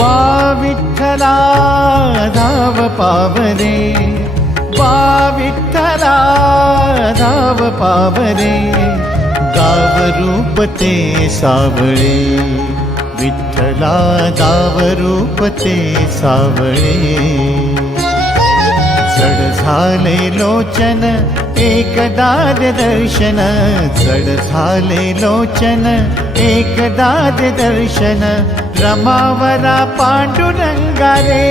बा विठ्ठला धाव पावरे बा विठ्ठला धाव पावरे गाव रूप ते सावळे विठ्ठला गाव रूप ते सावळे। जड झाले लोचन एकदाद दर्शन। जड झाले लोचन एकदाद दर्शन। रमावरा पांडुरंगा रे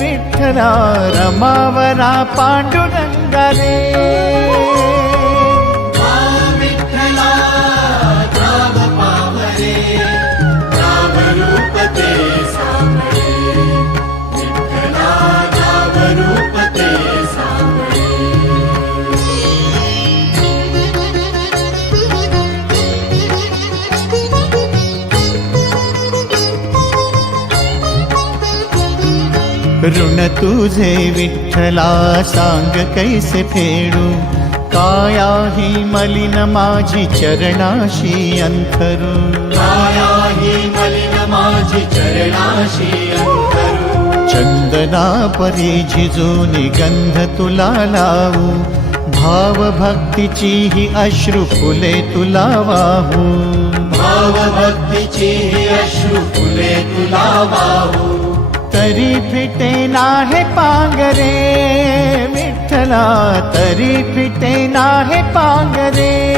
विठ्ठला रमावरा पांडुरंगा ऋण तुझे विठ्ठला सांग कैसे फेडू? काया ही मलिन माझी चरणाशी अंथरू. काया ही मलिन माझी चरणाशी अंतरू चंदना परी झिजून गंध तुला लावू. भाव भक्तीची ही अश्रू फुले तुला वाहू. भाव भक्तीची ही अश्रू फुले तुला वाहू. तरी फिटे नाहे पांगरे विठ्ठला तरी फिटे नाहे पांगरे.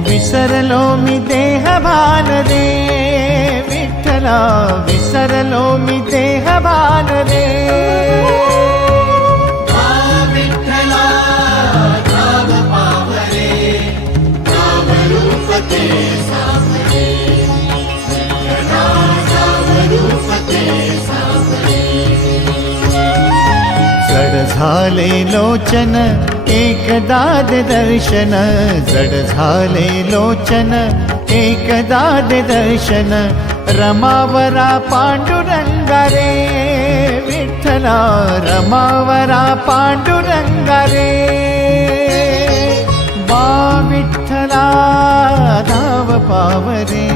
विसरलोमि हा न विसरलोमि विठला झाले लोचन एकदाद दर्शन. जड झाले लोचन एकदाद दर्शन. रमावरा पांडुरंगा रे विठ्ठला रमावरा पांडुरंगा रे बा विठ्ठला धाव पावरे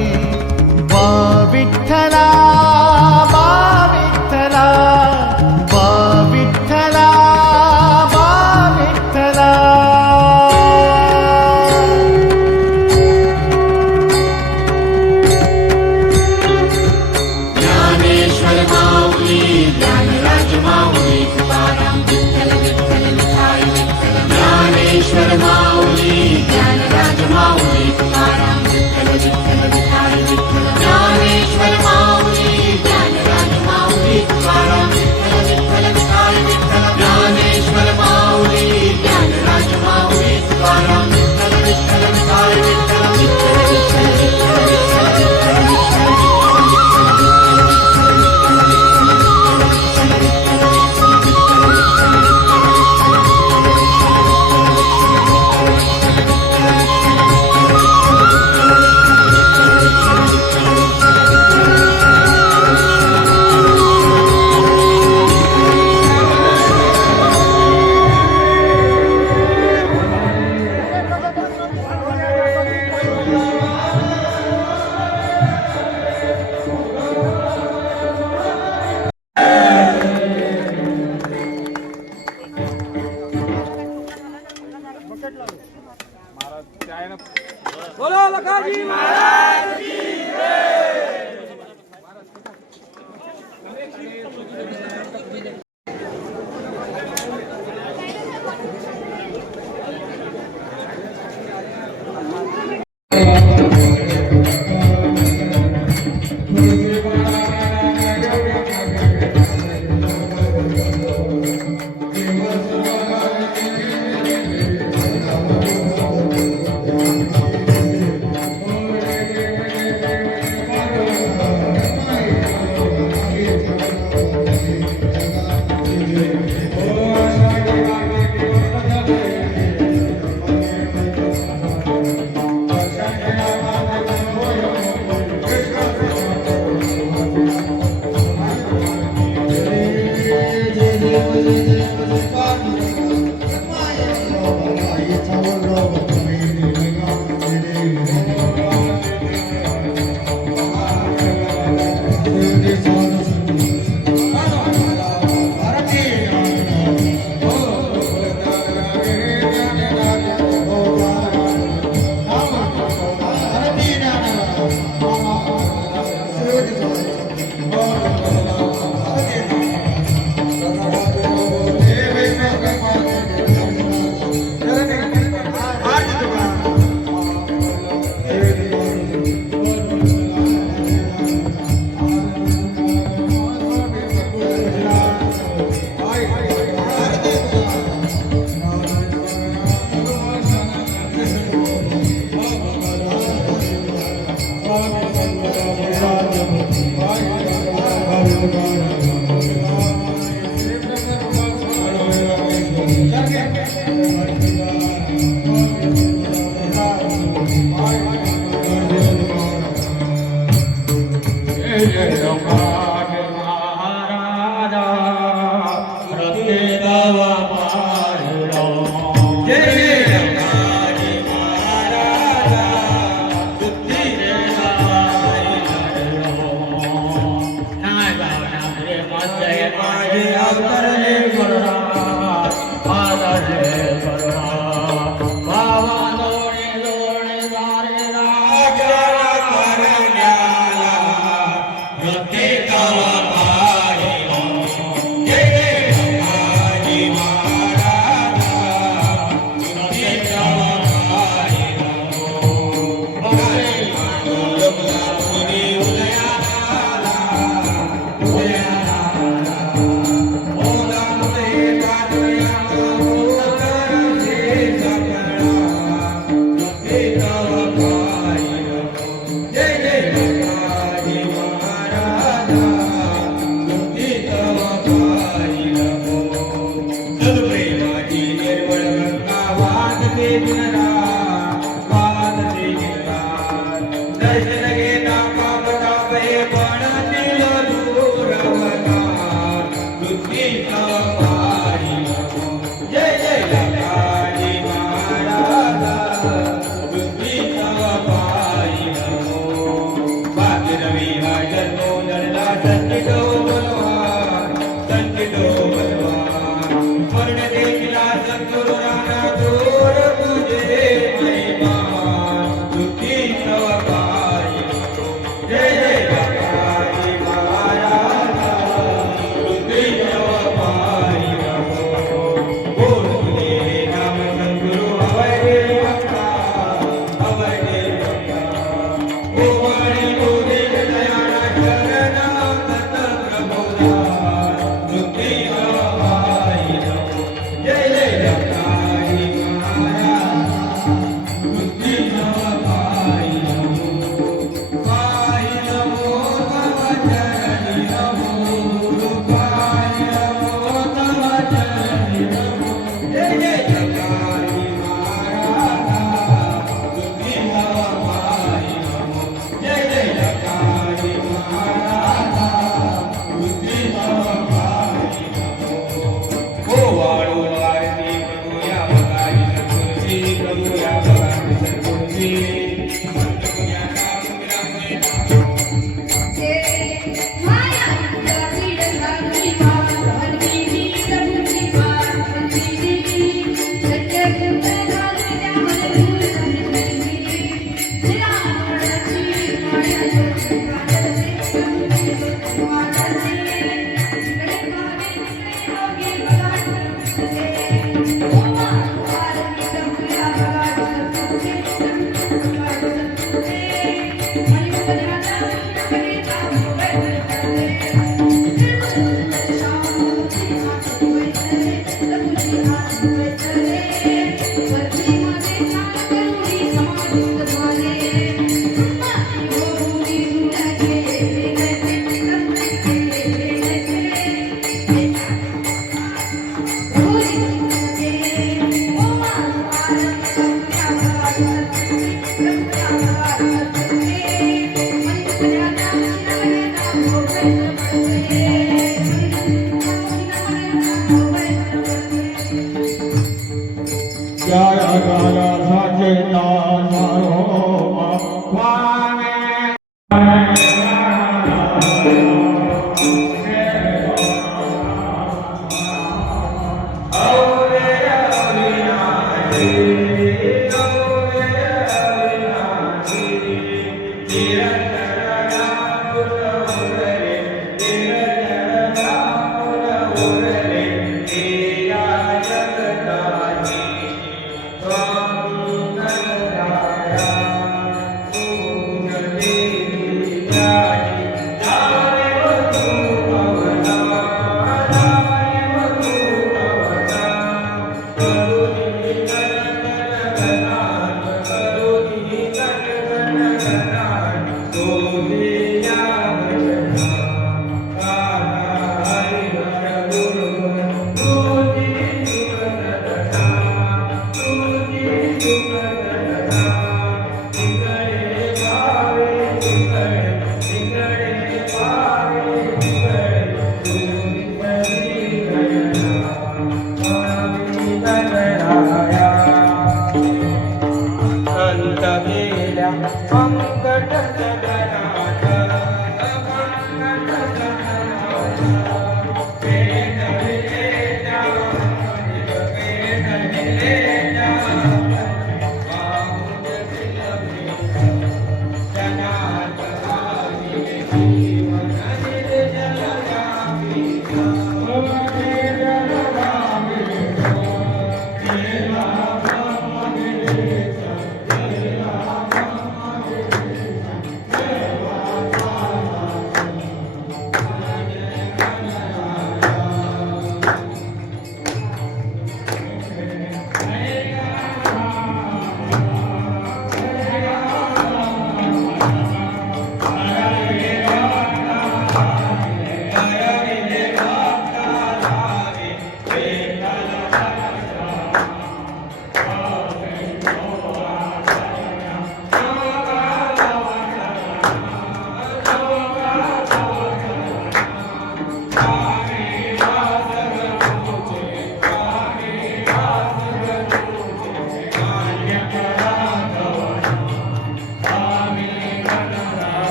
Whoa.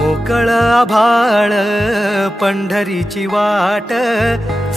मोकळ आभाळ पंढरीची वाट.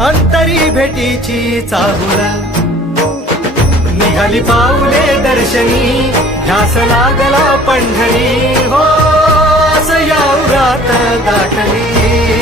अंतरी भेटीची चाहुल. निघाली पाऊले दर्शनी ध्यास लागला पंढरी. हो असं या उरात दाटली.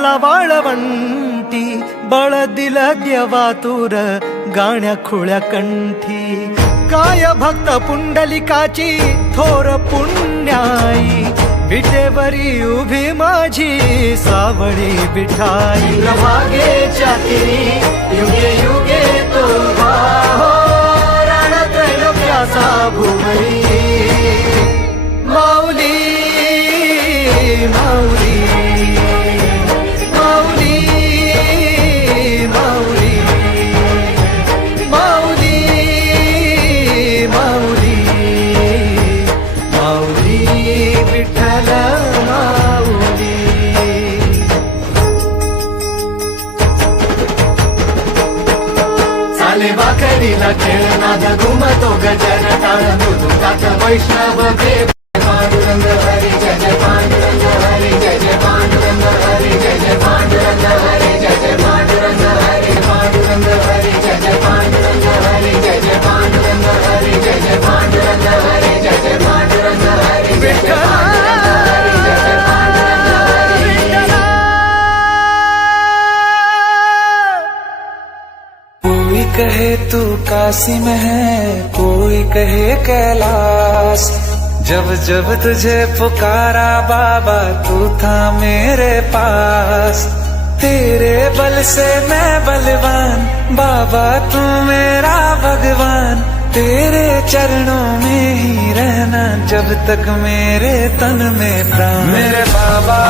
सजला वाळवंटी बळ दिल देवातुर गाण्या खुळ्या कंठी काय भक्त पुंडलिकाची थोर पुण्याई विटेवरी उभी माझी सावळी बिठाई भागेच्या तिरी युगे युगे तो उभा रणत्रैलोक्याचा भुवरी माऊली माऊली तू काशी में है, कोई कहे कैलाश। जब जब तुझे पुकारा, बाबा, तू था मेरे पास। तेरे बल से मैं बलवान, बाबा, तू मेरा भगवान। तेरे चरणों में ही रहना, जब तक मेरे तन में प्राण। मेरे बाबा।